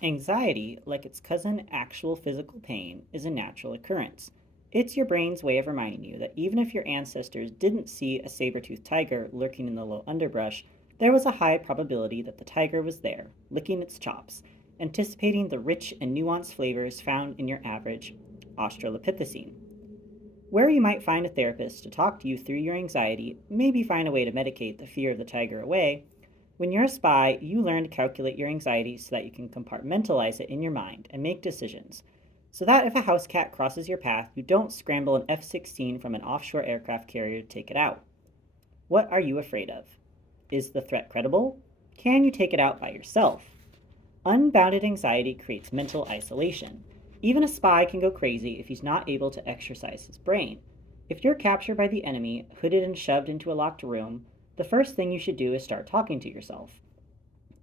Anxiety, like its cousin actual physical pain, is a natural occurrence. It's your brain's way of reminding you that even if your ancestors didn't see a saber-toothed tiger lurking in the low underbrush, there was a high probability that the tiger was there, licking its chops, anticipating the rich and nuanced flavors found in your average Australopithecine. Where you might find a therapist to talk to you through your anxiety, maybe find a way to medicate the fear of the tiger away, when you're a spy, you learn to calculate your anxiety so that you can compartmentalize it in your mind and make decisions. So that if a house cat crosses your path, you don't scramble an F 16 from an offshore aircraft carrier to take it out. What are you afraid of? Is the threat credible? Can you take it out by yourself? Unbounded anxiety creates mental isolation. Even a spy can go crazy if he's not able to exercise his brain. If you're captured by the enemy, hooded and shoved into a locked room, the first thing you should do is start talking to yourself.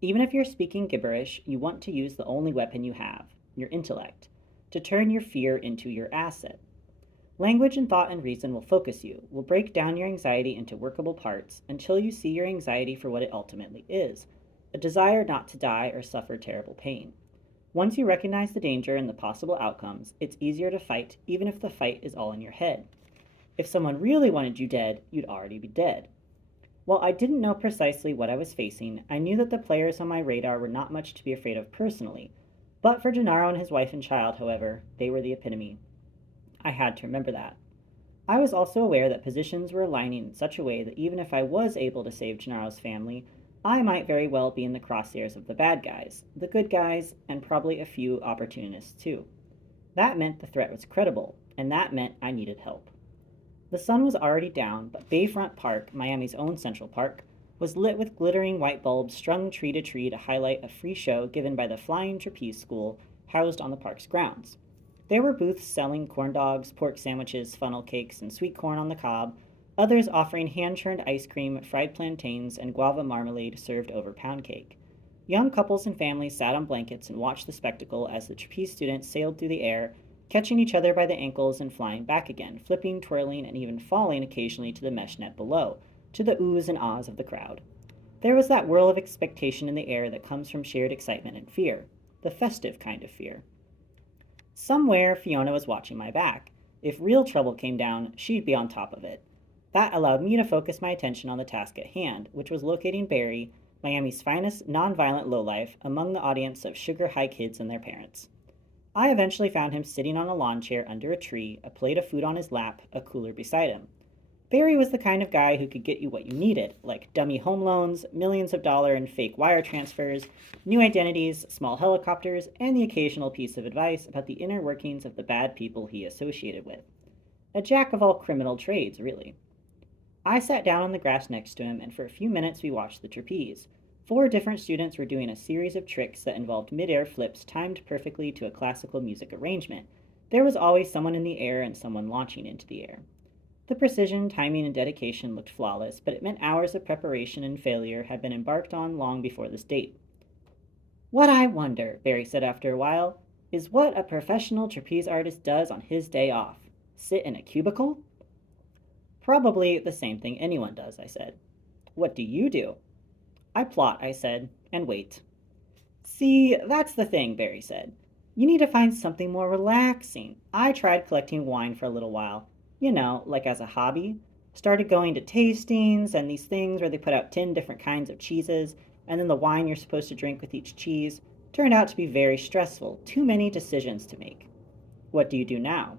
Even if you're speaking gibberish, you want to use the only weapon you have, your intellect, to turn your fear into your asset. Language and thought and reason will focus you, will break down your anxiety into workable parts until you see your anxiety for what it ultimately is, a desire not to die or suffer terrible pain. Once you recognize the danger and the possible outcomes, it's easier to fight even if the fight is all in your head. If someone really wanted you dead, you'd already be dead. While I didn't know precisely what I was facing, I knew that the players on my radar were not much to be afraid of personally. But for Gennaro and his wife and child, however, they were the epitome. I had to remember that. I was also aware that positions were aligning in such a way that even if I was able to save Gennaro's family, I might very well be in the crosshairs of the bad guys, the good guys, and probably a few opportunists too. That meant the threat was credible, and that meant I needed help. The sun was already down, but Bayfront Park, Miami's own Central Park, was lit with glittering white bulbs strung tree to tree to highlight a free show given by the Flying Trapeze School housed on the park's grounds. There were booths selling corn dogs, pork sandwiches, funnel cakes, and sweet corn on the cob, others offering hand churned ice cream, fried plantains, and guava marmalade served over pound cake. Young couples and families sat on blankets and watched the spectacle as the trapeze students sailed through the air, catching each other by the ankles and flying back again, flipping, twirling, and even falling occasionally to the mesh net below, to the oohs and ahs of the crowd. There was that whirl of expectation in the air that comes from shared excitement and fear, the festive kind of fear. Somewhere Fiona was watching my back. If real trouble came down, she'd be on top of it. That allowed me to focus my attention on the task at hand, which was locating Barry, Miami's finest nonviolent lowlife, among the audience of sugar high kids and their parents. I eventually found him sitting on a lawn chair under a tree, a plate of food on his lap, a cooler beside him. Barry was the kind of guy who could get you what you needed, like dummy home loans, millions of dollars in fake wire transfers, new identities, small helicopters, and the occasional piece of advice about the inner workings of the bad people he associated with. A jack of all criminal trades, really. I sat down on the grass next to him, and for a few minutes we watched the trapeze. Four different students were doing a series of tricks that involved mid-air flips timed perfectly to a classical music arrangement. There was always someone in the air and someone launching into the air. The precision, timing, and dedication looked flawless, but it meant hours of preparation and failure had been embarked on long before this date. What I wonder, Barry said after a while, is what a professional trapeze artist does on his day off. Sit in a cubicle? Probably the same thing anyone does, I said. What do you do? I plot, I said, and wait. See, that's the thing, Barry said. You need to find something more relaxing. I tried collecting wine for a little while, like as a hobby. Started going to tastings and these things where they put out 10 different kinds of cheeses, and then the wine you're supposed to drink with each cheese turned out to be very stressful, too many decisions to make. What do you do now?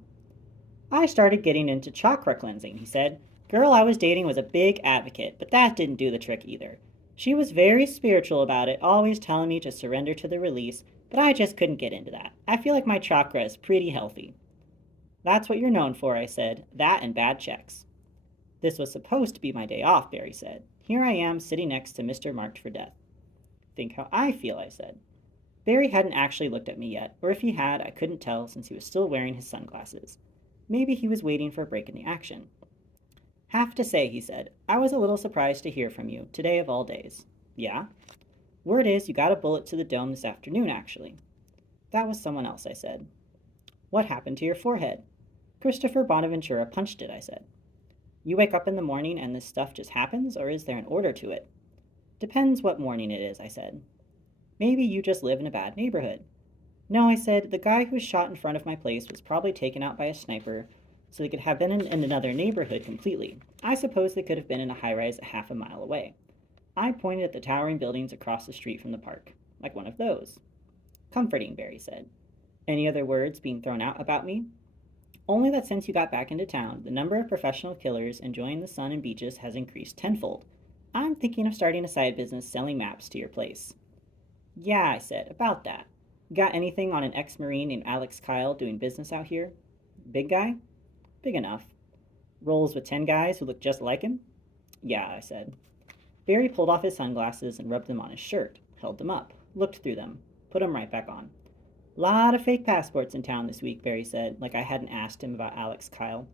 I started getting into chakra cleansing, he said. Girl I was dating was a big advocate, but that didn't do the trick either. She was very spiritual about it, always telling me to surrender to the release, but I just couldn't get into that. I feel like my chakra is pretty healthy. That's what you're known for, I said. That and bad checks. This was supposed to be my day off, Barry said. Here I am, sitting next to Mr. Marked for Death. Think how I feel, I said. Barry hadn't actually looked at me yet, or if he had, I couldn't tell since he was still wearing his sunglasses. Maybe he was waiting for a break in the action. Have to say, he said, I was a little surprised to hear from you, today of all days. Yeah? Word is you got a bullet to the dome this afternoon, actually. That was someone else, I said. What happened to your forehead? Christopher Bonaventura punched it, I said. You wake up in the morning and this stuff just happens, or is there an order to it? Depends what morning it is, I said. Maybe you just live in a bad neighborhood. No, I said, the guy who was shot in front of my place was probably taken out by a sniper, so they could have been in another neighborhood completely. I suppose they could have been in a high rise half a mile away. I pointed at the towering buildings across the street from the park, like one of those. Comforting, Barry said. Any other words being thrown out about me? Only that since you got back into town, the number of professional killers enjoying the sun and beaches has increased tenfold. I'm thinking of starting a side business selling maps to your place. Yeah, I said, about that. Got anything on an ex Marine named Alex Kyle doing business out here? Big guy? Big enough. Rolls with 10 guys who look just like him? Yeah, I said. Barry pulled off his sunglasses and rubbed them on his shirt, held them up, looked through them, put them right back on. Lot of fake passports in town this week, Barry said, like I hadn't asked him about Alex Kyle.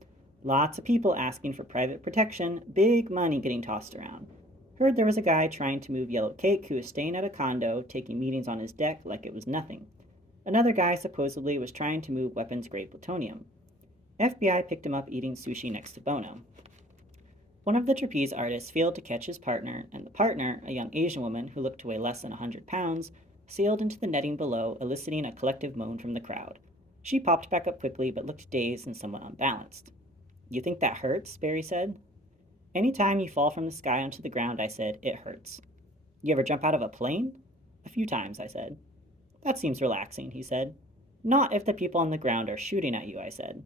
Lots of people asking for private protection, big money getting tossed around. Heard there was a guy trying to move Yellow Cake who was staying at a condo, taking meetings on his deck like it was nothing. Another guy supposedly was trying to move weapons-grade plutonium. FBI picked him up eating sushi next to Bono. One of the trapeze artists failed to catch his partner, and the partner, a young Asian woman who looked to weigh less than 100 pounds, sailed into the netting below, eliciting a collective moan from the crowd. She popped back up quickly but looked dazed and somewhat unbalanced. You think that hurts? Barry said. Any time you fall from the sky onto the ground, I said, it hurts. You ever jump out of a plane? A few times, I said. That seems relaxing, he said. Not if the people on the ground are shooting at you, I said.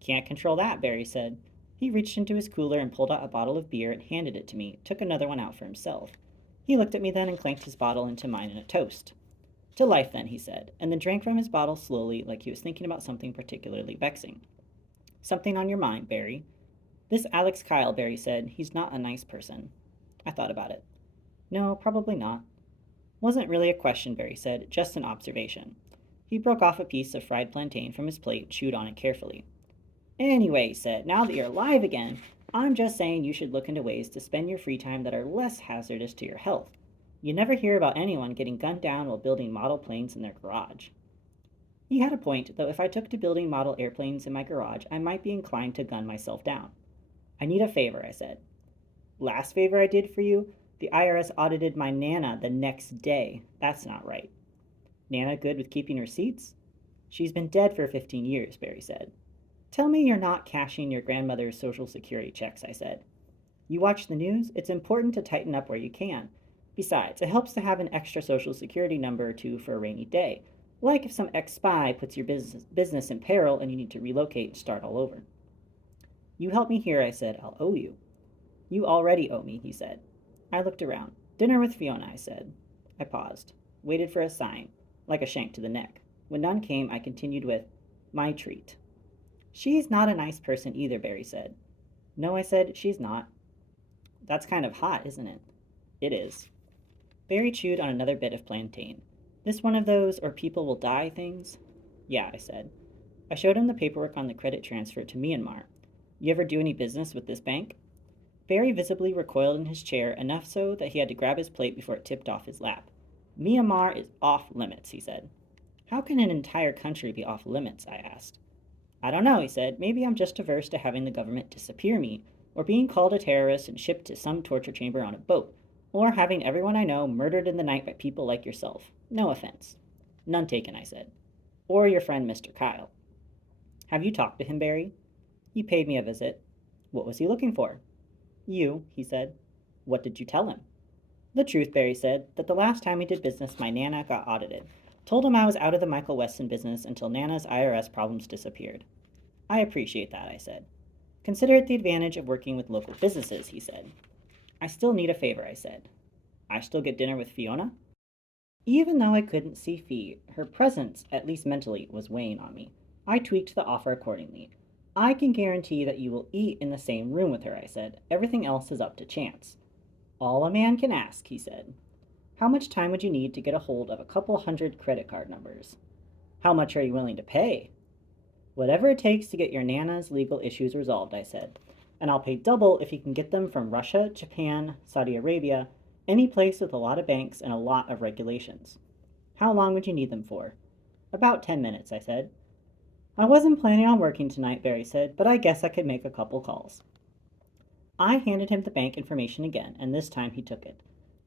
Can't control that, Barry said. He reached into his cooler and pulled out a bottle of beer and handed it to me, took another one out for himself. He looked at me then and clanked his bottle into mine in a toast. To life, then, he said, and then drank from his bottle slowly like he was thinking about something particularly vexing. Something on your mind, Barry? This Alex Kyle, Barry said, he's not a nice person. I thought about it. No, probably not. Wasn't really a question, Barry said, just an observation. He broke off a piece of fried plantain from his plate and chewed on it carefully. Anyway, he said, now that you're alive again, I'm just saying you should look into ways to spend your free time that are less hazardous to your health. You never hear about anyone getting gunned down while building model planes in their garage. He had a point, though if I took to building model airplanes in my garage, I might be inclined to gun myself down. I need a favor, I said. Last favor I did for you? The IRS audited my Nana the next day. That's not right. Nana good with keeping receipts? She's been dead for 15 years, Barry said. Tell me you're not cashing your grandmother's Social Security checks, I said. You watch the news? It's important to tighten up where you can. Besides, it helps to have an extra Social Security number or two for a rainy day, like if some ex-spy puts your business in peril and you need to relocate and start all over. You help me here, I said. I'll owe you. You already owe me, he said. I looked around. Dinner with Fiona, I said. I paused, waited for a sign, like a shank to the neck. When none came, I continued with, my treat. She's not a nice person either, Barry said. No, I said, she's not. That's kind of hot, isn't it? It is. Barry chewed on another bit of plantain. This one of those, or people will die things? Yeah, I said. I showed him the paperwork on the credit transfer to Myanmar. You ever do any business with this bank? Barry visibly recoiled in his chair, enough so that he had to grab his plate before it tipped off his lap. Myanmar is off limits, he said. How can an entire country be off limits? I asked. I don't know, he said. Maybe I'm just averse to having the government disappear me, or being called a terrorist and shipped to some torture chamber on a boat, or having everyone I know murdered in the night by people like yourself. No offense. None taken, I said. Or your friend Mr. Kyle. Have you talked to him, Barry? He paid me a visit. What was he looking for? You, he said. What did you tell him? The truth, Barry said, that the last time we did business my Nana got audited. Told him I was out of the Michael Weston business until Nana's IRS problems disappeared. I appreciate that, I said. Consider it the advantage of working with local businesses, he said. I still need a favor, I said. I still get dinner with Fiona? Even though I couldn't see Fee, her presence, at least mentally, was weighing on me. I tweaked the offer accordingly. I can guarantee that you will eat in the same room with her, I said. Everything else is up to chance. All a man can ask, he said. How much time would you need to get a hold of a couple hundred credit card numbers? How much are you willing to pay? Whatever it takes to get your Nana's legal issues resolved, I said. And I'll pay double if you can get them from Russia, Japan, Saudi Arabia, any place with a lot of banks and a lot of regulations. How long would you need them for? About 10 minutes, I said. I wasn't planning on working tonight, Barry said, but I guess I could make a couple calls. I handed him the bank information again, and this time he took it.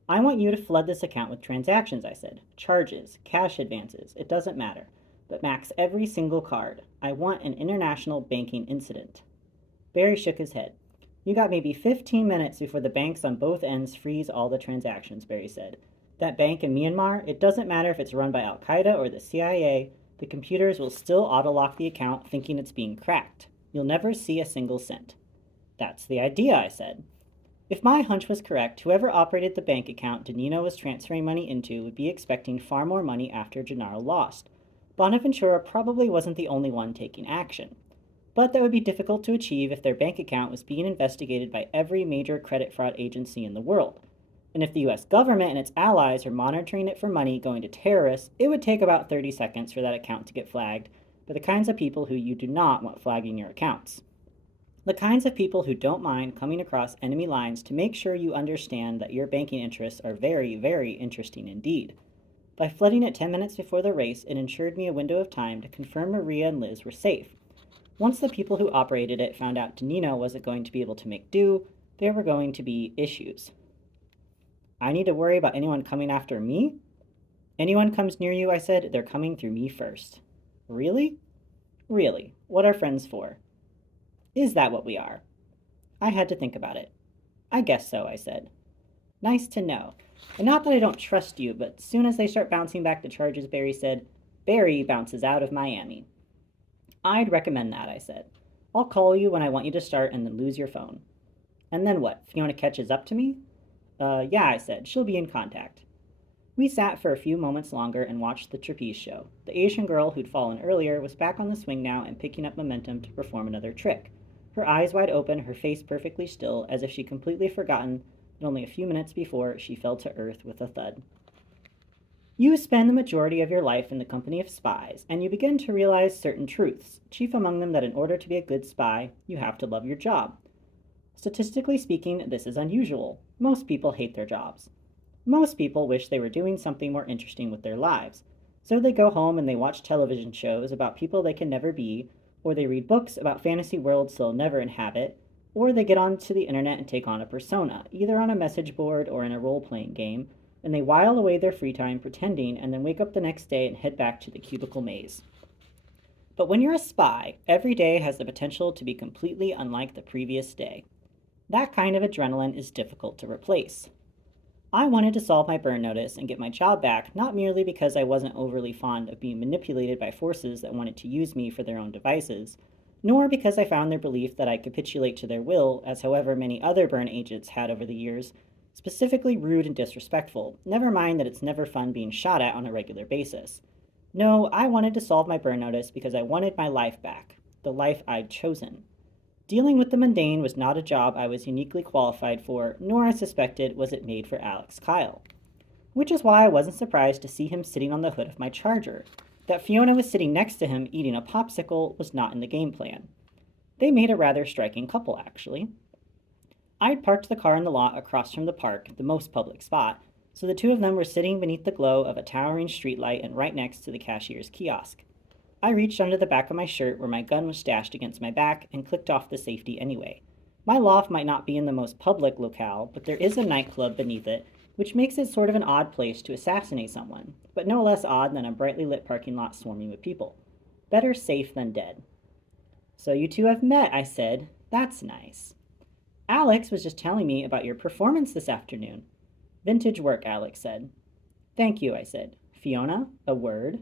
I want you to flood this account with transactions, I said. Charges, cash advances, it doesn't matter. But max every single card. I want an international banking incident. Barry shook his head. You got maybe 15 minutes before the banks on both ends freeze all the transactions, Barry said. That bank in Myanmar, it doesn't matter if it's run by Al Qaeda or the CIA, the computers will still auto-lock the account thinking it's being cracked. You'll never see a single cent. That's the idea, I said. If my hunch was correct, whoever operated the bank account Danilo was transferring money into would be expecting far more money after Gennaro lost. Bonaventura probably wasn't the only one taking action. But that would be difficult to achieve if their bank account was being investigated by every major credit fraud agency in the world. And if the US government and its allies are monitoring it for money going to terrorists, it would take about 30 seconds for that account to get flagged by the kinds of people who you do not want flagging your accounts. The kinds of people who don't mind coming across enemy lines to make sure you understand that your banking interests are very, very interesting indeed. By flooding it 10 minutes before the race, it ensured me a window of time to confirm Maria and Liz were safe. Once the people who operated it found out Danilo wasn't going to be able to make do, there were going to be issues. I need to worry about anyone coming after me? Anyone comes near you, I said, they're coming through me first. Really? Really. What are friends for? Is that what we are? I had to think about it. I guess so, I said. Nice to know. And not that I don't trust you, but soon as they start bouncing back the charges, Barry said, Barry bounces out of Miami. I'd recommend that, I said. I'll call you when I want you to start and then lose your phone. And then what? Fiona catches up to me? Yeah, I said. She'll be in contact. We sat for a few moments longer and watched the trapeze show. The Asian girl who'd fallen earlier was back on the swing now and picking up momentum to perform another trick. Her eyes wide open, her face perfectly still, as if she'd completely forgotten that only a few minutes before she fell to earth with a thud. You spend the majority of your life in the company of spies, and you begin to realize certain truths, chief among them that in order to be a good spy, you have to love your job. Statistically speaking, this is unusual. Most people hate their jobs. Most people wish they were doing something more interesting with their lives. So they go home and they watch television shows about people they can never be, or they read books about fantasy worlds they'll never inhabit, or they get onto the internet and take on a persona, either on a message board or in a role-playing game, and they while away their free time pretending and then wake up the next day and head back to the cubicle maze. But when you're a spy, every day has the potential to be completely unlike the previous day. That kind of adrenaline is difficult to replace. I wanted to solve my burn notice and get my job back, not merely because I wasn't overly fond of being manipulated by forces that wanted to use me for their own devices, nor because I found their belief that I capitulate to their will, as however many other burn agents had over the years, specifically rude and disrespectful, never mind that it's never fun being shot at on a regular basis. No, I wanted to solve my burn notice because I wanted my life back, the life I'd chosen. Dealing with the mundane was not a job I was uniquely qualified for, nor I suspected was it made for Alex Kyle. Which is why I wasn't surprised to see him sitting on the hood of my Charger. That Fiona was sitting next to him eating a popsicle was not in the game plan. They made a rather striking couple, actually. I'd parked the car in the lot across from the park, the most public spot, so the two of them were sitting beneath the glow of a towering streetlight and right next to the cashier's kiosk. I reached under the back of my shirt where my gun was stashed against my back and clicked off the safety anyway. My loft might not be in the most public locale, but there is a nightclub beneath it, which makes it sort of an odd place to assassinate someone, but no less odd than a brightly lit parking lot swarming with people. Better safe than dead. So you two have met, I said. That's nice. Alex was just telling me about your performance this afternoon. Vintage work, Alex said. Thank you, I said. Fiona, a word?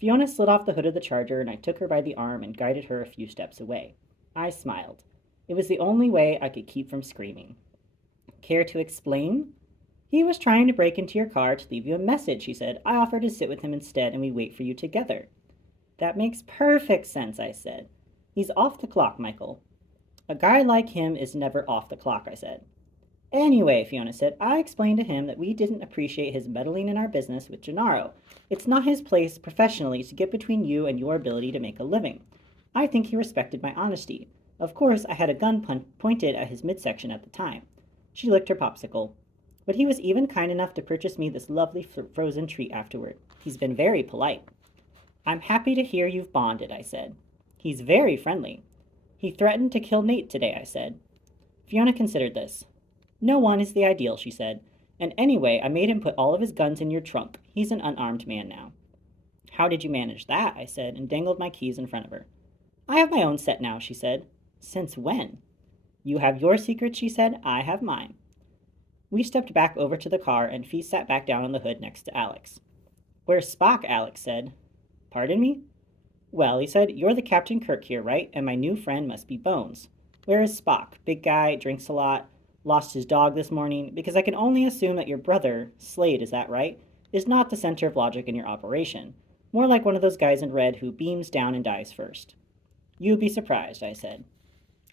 Fiona slid off the hood of the Charger, and I took her by the arm and guided her a few steps away. I smiled. It was the only way I could keep from screaming. Care to explain? He was trying to break into your car to leave you a message, she said. I offered to sit with him instead, and we wait for you together. That makes perfect sense, I said. He's off the clock, Michael. A guy like him is never off the clock, I said. Anyway, Fiona said, I explained to him that we didn't appreciate his meddling in our business with Gennaro. It's not his place professionally to get between you and your ability to make a living. I think he respected my honesty. Of course, I had a gun pointed at his midsection at the time. She licked her popsicle. But he was even kind enough to purchase me this lovely frozen treat afterward. He's been very polite. I'm happy to hear you've bonded, I said. He's very friendly. He threatened to kill Nate today, I said. Fiona considered this. No one is the ideal, she said. And anyway, I made him put all of his guns in your trunk. He's an unarmed man now. How did you manage that? I said, and dangled my keys in front of her. I have my own set now, she said. Since when? You have your secret, she said. I have mine. We stepped back over to the car, and Fee sat back down on the hood next to Alex. Where's Spock? Alex said. Pardon me? Well, he said, you're the Captain Kirk here, right? And my new friend must be Bones. Where is Spock? Big guy, drinks a lot, lost his dog this morning, because I can only assume that your brother, Slade, is that right, is not the center of logic in your operation. More like one of those guys in red who beams down and dies first. You'd be surprised, I said.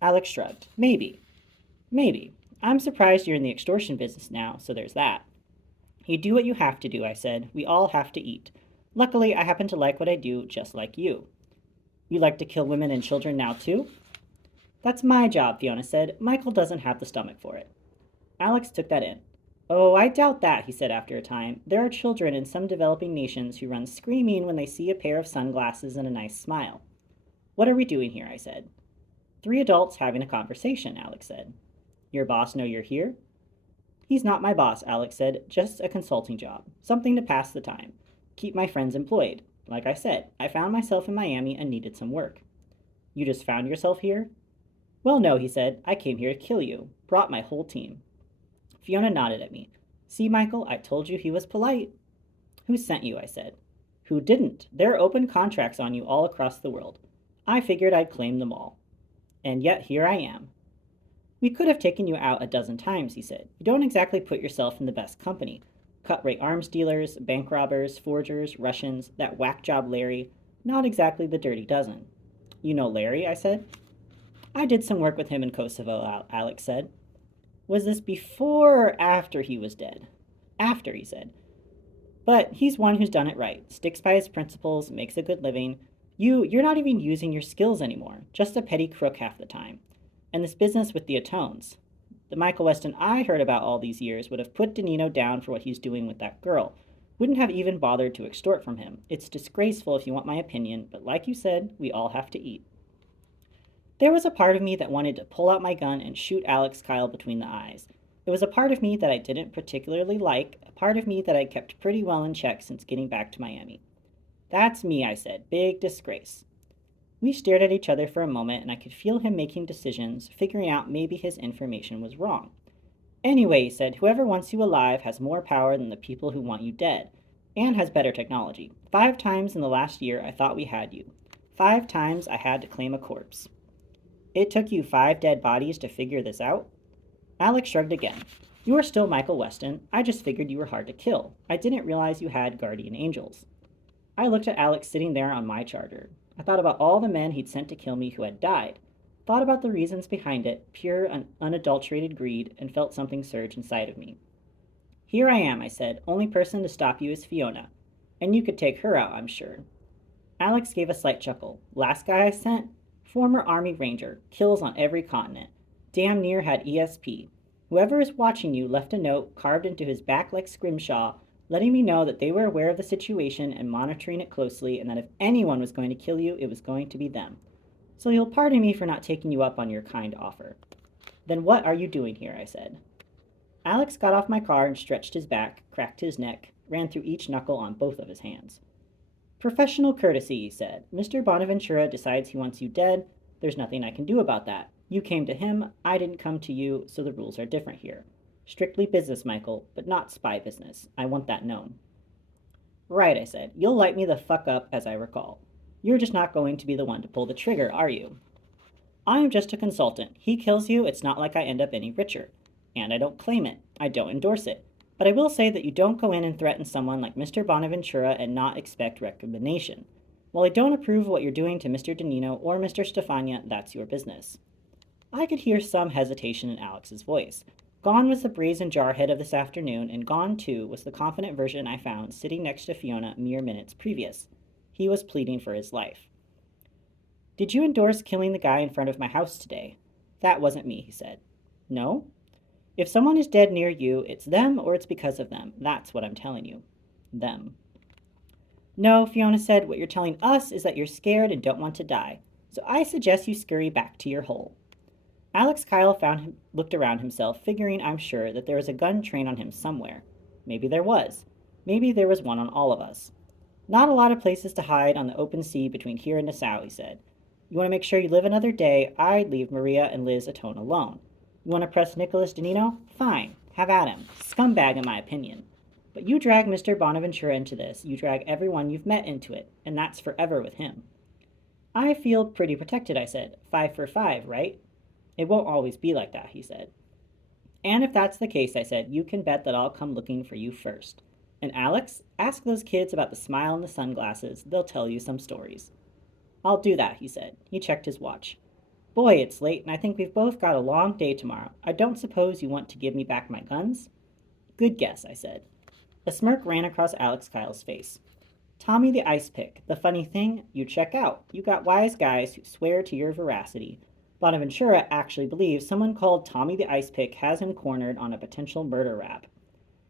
Alex shrugged. Maybe. Maybe. I'm surprised you're in the extortion business now, so there's that. You do what you have to do, I said. We all have to eat. Luckily, I happen to like what I do, just like you. You like to kill women and children now, too? That's my job, Fiona said. Michael doesn't have the stomach for it. Alex took that in. Oh, I doubt that, he said after a time. There are children in some developing nations who run screaming when they see a pair of sunglasses and a nice smile. What are we doing here? I said. 3 adults having a conversation, Alex said. Your boss know you're here? He's not my boss, Alex said. Just a consulting job. Something to pass the time. Keep my friends employed. Like I said, I found myself in Miami and needed some work. You just found yourself here? Well, no, he said. I came here to kill you. Brought my whole team. Fiona nodded at me. See, Michael, I told you he was polite. Who sent you? I said. Who didn't? There are open contracts on you all across the world. I figured I'd claim them all. And yet here I am. We could have taken you out a dozen times, he said. You don't exactly put yourself in the best company. Cut-rate arms dealers, bank robbers, forgers, Russians, that whack job Larry. Not exactly the dirty dozen. You know Larry? I said. I did some work with him in Kosovo, Alex said. Was this before or after he was dead? After, he said. But he's one who's done it right. Sticks by his principles, makes a good living. You're not even using your skills anymore. Just a petty crook half the time. And this business with the Atones. The Michael Weston I heard about all these years would have put Danino down for what he's doing with that girl. Wouldn't have even bothered to extort from him. It's disgraceful if you want my opinion, but like you said, we all have to eat. There was a part of me that wanted to pull out my gun and shoot Alex Kyle between the eyes. It was a part of me that I didn't particularly like, a part of me that I'd kept pretty well in check since getting back to Miami. That's me, I said. Big disgrace. We stared at each other for a moment, and I could feel him making decisions, figuring out maybe his information was wrong. Anyway, he said, whoever wants you alive has more power than the people who want you dead, and has better technology. 5 times in the last year I thought we had you. 5 times I had to claim a corpse. It took you 5 dead bodies to figure this out? Alex shrugged again. You are still Michael Weston. I just figured you were hard to kill. I didn't realize you had guardian angels. I looked at Alex sitting there on my charger. I thought about all the men he'd sent to kill me who had died. Thought about the reasons behind it, pure and unadulterated greed, and felt something surge inside of me. Here I am, I said. Only person to stop you is Fiona. And you could take her out, I'm sure. Alex gave a slight chuckle. Last guy I sent? Former Army Ranger. Kills on every continent. Damn near had ESP. Whoever is watching you left a note carved into his back like Scrimshaw, letting me know that they were aware of the situation and monitoring it closely, and that if anyone was going to kill you, it was going to be them. So you'll pardon me for not taking you up on your kind offer. Then what are you doing here? I said. Alex got off my car and stretched his back, cracked his neck, ran through each knuckle on both of his hands. Professional courtesy, he said. Mr. Bonaventura decides he wants you dead. There's nothing I can do about that. You came to him, I didn't come to you, so the rules are different here. Strictly business, Michael, but not spy business. I want that known. Right, I said. You'll light me the fuck up, as I recall. You're just not going to be the one to pull the trigger, are you? I am just a consultant. He kills you, it's not like I end up any richer. And I don't claim it. I don't endorse it. But I will say that you don't go in and threaten someone like Mr. Bonaventura and not expect recommendation. While I don't approve of what you're doing to Mr. Danino or Mr. Stefania, that's your business. I could hear some hesitation in Alex's voice. Gone was the brazen jarhead of this afternoon, and gone, too, was the confident version I found sitting next to Fiona mere minutes previous. He was pleading for his life. Did you endorse killing the guy in front of my house today? That wasn't me, he said. No? If someone is dead near you, it's them or it's because of them. That's what I'm telling you. Them. No, Fiona said, what you're telling us is that you're scared and don't want to die. So I suggest you scurry back to your hole. Alex Kyle looked around himself, figuring, I'm sure, that there was a gun trained on him somewhere. Maybe there was. Maybe there was one on all of us. Not a lot of places to hide on the open sea between here and Nassau, he said. You want to make sure you live another day, I'd leave Maria and Liz Atone alone. You want to press Nicholas Danino? Fine, have at him. Scumbag in my opinion. But you drag Mr. Bonaventura into this, you drag everyone you've met into it, and that's forever with him. I feel pretty protected, I said. 5 for 5, right? It won't always be like that, he said. And if that's the case, I said, you can bet that I'll come looking for you first. And Alex, ask those kids about the smile and the sunglasses. They'll tell you some stories. I'll do that, he said. He checked his watch. Boy, it's late, and I think we've both got a long day tomorrow. I don't suppose you want to give me back my guns? Good guess, I said. A smirk ran across Alex Kyle's face. Tommy the Ice Pick. The funny thing, you check out. You got wise guys who swear to your veracity. Bonaventura actually believes someone called Tommy the Ice Pick has him cornered on a potential murder rap.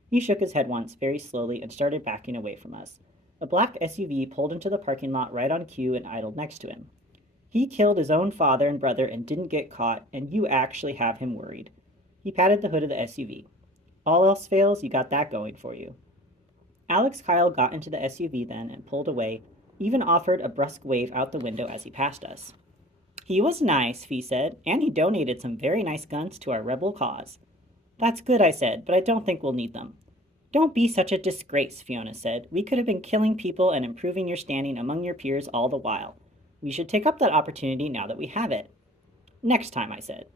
He shook his head once, very slowly, and started backing away from us. A black SUV pulled into the parking lot right on cue and idled next to him. He killed his own father and brother and didn't get caught, and you actually have him worried. He patted the hood of the SUV. All else fails, you got that going for you. Alex Kyle got into the SUV then and pulled away, even offered a brusque wave out the window as he passed us. He was nice, Fee said, and he donated some very nice guns to our rebel cause. That's good, I said, but I don't think we'll need them. Don't be such a disgrace, Fiona said. We could have been killing people and improving your standing among your peers all the while. We should take up that opportunity now that we have it. Next time, I said.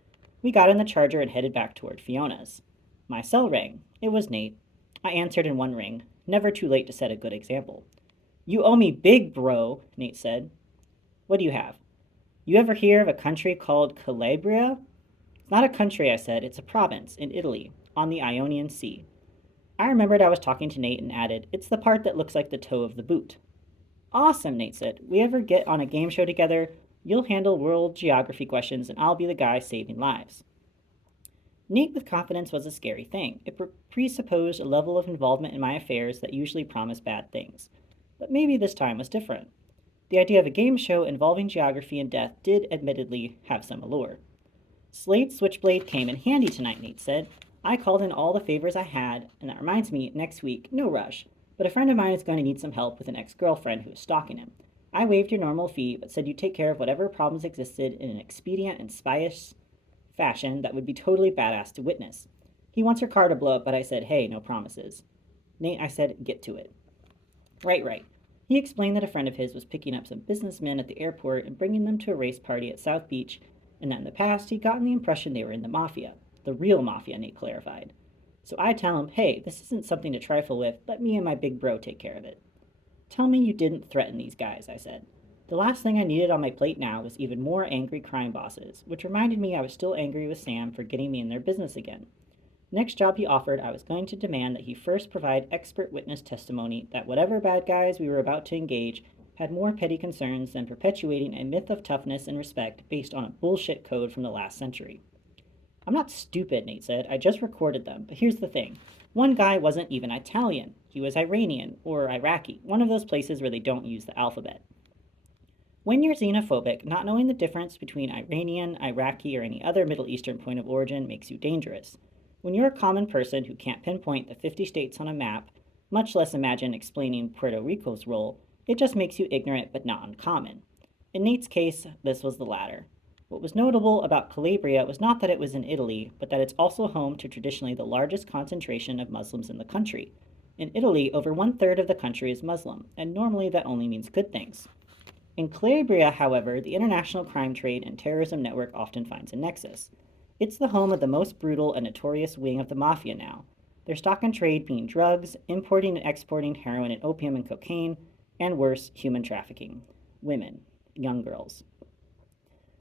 We got in the Charger and headed back toward Fiona's. My cell rang. It was Nate. I answered in one ring. Never too late to set a good example. You owe me big, bro, Nate said. What do you have? You ever hear of a country called Calabria? It's not a country, I said. It's a province in Italy, on the Ionian Sea. I remembered I was talking to Nate and added, it's the part that looks like the toe of the boot. Awesome, Nate said. We ever get on a game show together, you'll handle world geography questions and I'll be the guy saving lives. Nate with confidence was a scary thing. It presupposed a level of involvement in my affairs that usually promised bad things. But maybe this time was different. The idea of a game show involving geography and death did admittedly have some allure. Slade's switchblade came in handy tonight, Nate said. I called in all the favors I had, and that reminds me, next week, no rush, but a friend of mine is going to need some help with an ex-girlfriend who is stalking him. I waived your normal fee, but said you'd take care of whatever problems existed in an expedient and spyish fashion that would be totally badass to witness. He wants her car to blow up, but I said, hey, no promises. Nate, I said, get to it. Right. He explained that a friend of his was picking up some businessmen at the airport and bringing them to a race party at South Beach, and that in the past he'd gotten the impression they were in the mafia. The real mafia, Nate clarified. So I tell him, hey, this isn't something to trifle with, let me and my big bro take care of it. Tell me you didn't threaten these guys, I said. The last thing I needed on my plate now was even more angry crime bosses, which reminded me I was still angry with Sam for getting me in their business again. Next job he offered, I was going to demand that he first provide expert witness testimony that whatever bad guys we were about to engage had more petty concerns than perpetuating a myth of toughness and respect based on a bullshit code from the last century. I'm not stupid, Nate said. I just recorded them. But here's the thing. One guy wasn't even Italian. He was Iranian or Iraqi, one of those places where they don't use the alphabet. When you're xenophobic, not knowing the difference between Iranian, Iraqi, or any other Middle Eastern point of origin makes you dangerous. When you're a common person who can't pinpoint the 50 states on a map, much less imagine explaining Puerto Rico's role, it just makes you ignorant but not uncommon. In Nate's case, this was the latter. What was notable about Calabria was not that it was in Italy, but that it's also home to traditionally the largest concentration of Muslims in the country. In Italy, over 1/3 of the country is Muslim, and normally that only means good things. In Calabria, however, the international crime trade and terrorism network often finds a nexus. It's the home of the most brutal and notorious wing of the mafia now, their stock and trade being drugs, importing and exporting heroin and opium and cocaine, and worse, human trafficking. Women, young girls.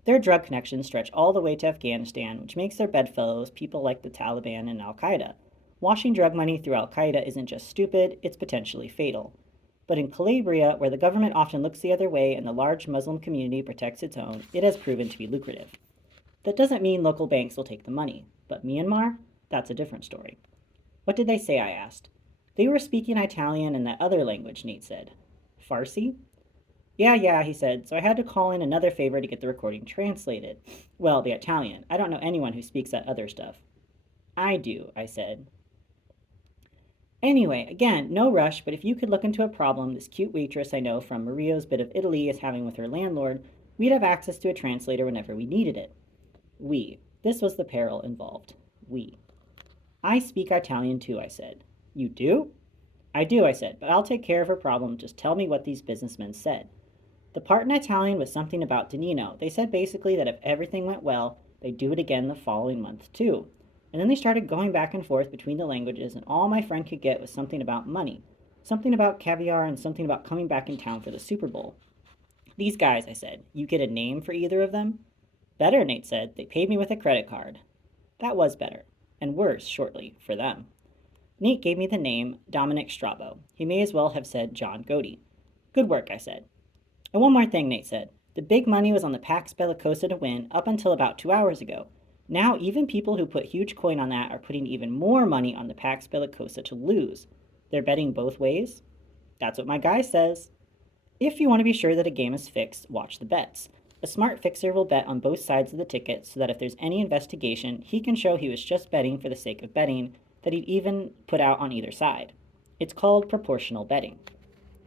Their drug connections stretch all the way to Afghanistan, which makes their bedfellows people like the Taliban and Al-Qaeda. Washing drug money through Al-Qaeda isn't just stupid, it's potentially fatal. But in Calabria, where the government often looks the other way and the large Muslim community protects its own, it has proven to be lucrative. That doesn't mean local banks will take the money, but Myanmar? That's a different story. What did they say, I asked. They were speaking Italian and that other language, Nate said. Farsi? Yeah, he said, so I had to call in another favor to get the recording translated. Well, the Italian. I don't know anyone who speaks that other stuff. I do, I said. Anyway, again, no rush, but if you could look into a problem this cute waitress I know from Mario's Bit of Italy is having with her landlord, we'd have access to a translator whenever we needed it. We. This was the peril involved. We. I speak Italian too, I said. You do? I do, I said, but I'll take care of her problem. Just tell me what these businessmen said. The part in Italian was something about Danino. They said basically that if everything went well, they'd do it again the following month too. And then they started going back and forth between the languages, and all my friend could get was something about money, something about caviar, and something about coming back in town for the Super Bowl. These guys, I said, you get a name for either of them? Better, Nate said. They paid me with a credit card. That was better, and worse, shortly, for them. Nate gave me the name Dominic Strabo. He may as well have said John Godey. Good work, I said. And one more thing, Nate said. The big money was on the Pax Bellicosa to win up until about 2 hours ago. Now, even people who put huge coin on that are putting even more money on the Pax Bellicosa to lose. They're betting both ways? That's what my guy says. If you want to be sure that a game is fixed, watch the bets. A smart fixer will bet on both sides of the ticket so that if there's any investigation, he can show he was just betting for the sake of betting, that he'd even put out on either side. It's called proportional betting.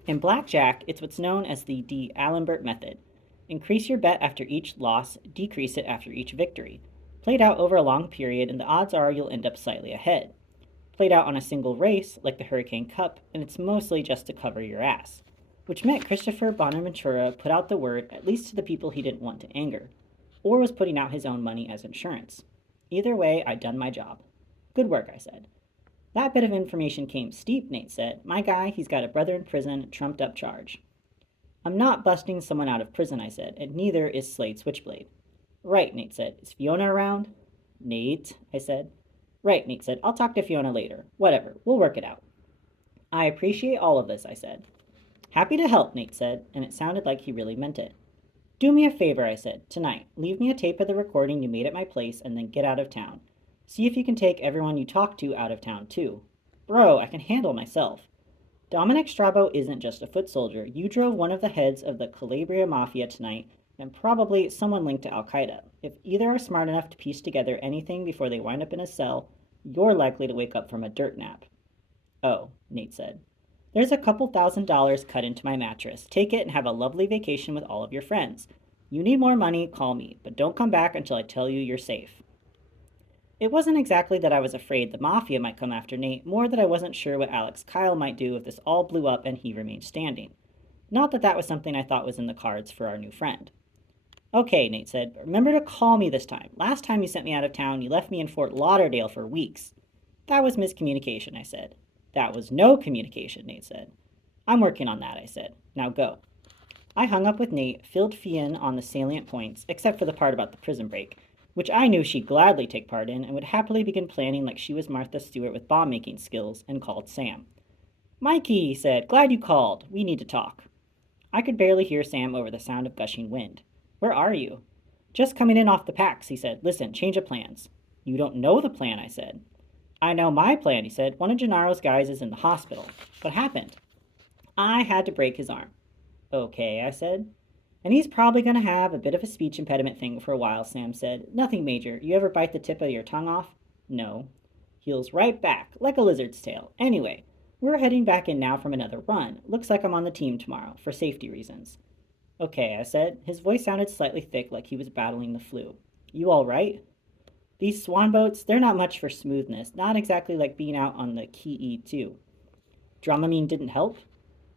In blackjack, it's what's known as the D'Alembert method. Increase your bet after each loss, decrease it after each victory. Played out over a long period, and the odds are you'll end up slightly ahead. Played out on a single race, like the Hurricane Cup, and it's mostly just to cover your ass. Which meant Christopher Bonaventura put out the word, at least to the people he didn't want to anger, or was putting out his own money as insurance. Either way, I'd done my job. Good work, I said. That bit of information came steep, Nate said. My guy, he's got a brother in prison, trumped up charge. I'm not busting someone out of prison, I said, and neither is Slade Switchblade. Right, Nate said. Is Fiona around? Nate, I said. Right, Nate said. I'll talk to Fiona later. Whatever, we'll work it out. I appreciate all of this, I said. Happy to help, Nate said, and it sounded like he really meant it. Do me a favor, I said, tonight. Leave me a tape of the recording you made at my place and then get out of town. See if you can take everyone you talk to out of town, too. Bro, I can handle myself. Dominic Strabo isn't just a foot soldier. You drove one of the heads of the Calabria Mafia tonight, and probably someone linked to Al-Qaeda. If either are smart enough to piece together anything before they wind up in a cell, you're likely to wake up from a dirt nap. Oh, Nate said. There's a couple $1,000s cut into my mattress. Take it and have a lovely vacation with all of your friends. You need more money, call me, but don't come back until I tell you you're safe. It wasn't exactly that I was afraid the Mafia might come after Nate, more that I wasn't sure what Alex Kyle might do if this all blew up and he remained standing. Not that that was something I thought was in the cards for our new friend. Okay, Nate said, but remember to call me this time. Last time you sent me out of town, you left me in Fort Lauderdale for weeks. That was miscommunication, I said. That was no communication, Nate said. I'm working on that, I said. Now go. I hung up with Nate, filled Fionn on the salient points, except for the part about the prison break, which I knew she'd gladly take part in and would happily begin planning like she was Martha Stewart with bomb-making skills, and called Sam. Mikey, he said, glad you called. We need to talk. I could barely hear Sam over the sound of gushing wind. Where are you? Just coming in off the Pax, he said. Listen, change of plans. You don't know the plan, I said. I know my plan, he said. One of Gennaro's guys is in the hospital. What happened? I had to break his arm. Okay, I said. And he's probably going to have a bit of a speech impediment thing for a while, Sam said. Nothing major. You ever bite the tip of your tongue off? No. Heals right back, like a lizard's tail. Anyway, we're heading back in now from another run. Looks like I'm on the team tomorrow, for safety reasons. Okay, I said. His voice sounded slightly thick, like he was battling the flu. You all right? These swan boats, they're not much for smoothness. Not exactly like being out on the Key E2. Dramamine didn't help?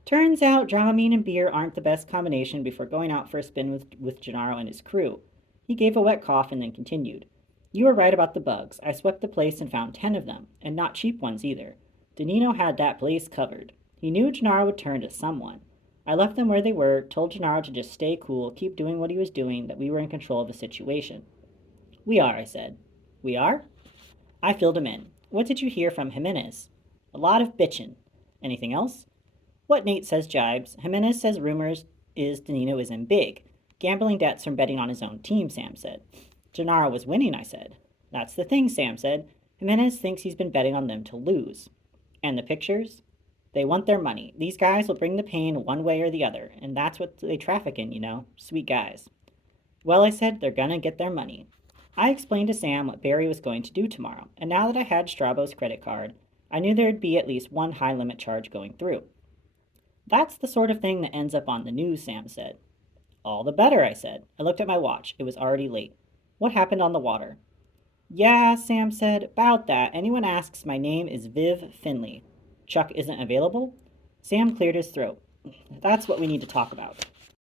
Turns out Dramamine and beer aren't the best combination before going out for a spin with Gennaro and his crew. He gave a wet cough and then continued. You were right about the bugs. I swept the place and found 10 of them, and not cheap ones either. Danino had that place covered. He knew Gennaro would turn to someone. I left them where they were, told Gennaro to just stay cool, keep doing what he was doing, that we were in control of the situation. We are, I said. We are? I filled him in. What did you hear from Jimenez? A lot of bitchin'. Anything else? What Nate says jibes. Jimenez says rumors is Danino is in big. Gambling debts from betting on his own team, Sam said. Gennaro was winning, I said. That's the thing, Sam said. Jimenez thinks he's been betting on them to lose. And the pictures? They want their money. These guys will bring the pain one way or the other, and that's what they traffic in, Sweet guys. Well, I said, they're gonna get their money. I explained to Sam what Barry was going to do tomorrow, and now that I had Strabo's credit card, I knew there'd be at least one high limit charge going through. That's the sort of thing that ends up on the news, Sam said. All the better, I said. I looked at my watch. It was already late. What happened on the water? Yeah, Sam said. About that. Anyone asks, my name is Viv Finley. Chuck isn't available? Sam cleared his throat. That's what we need to talk about.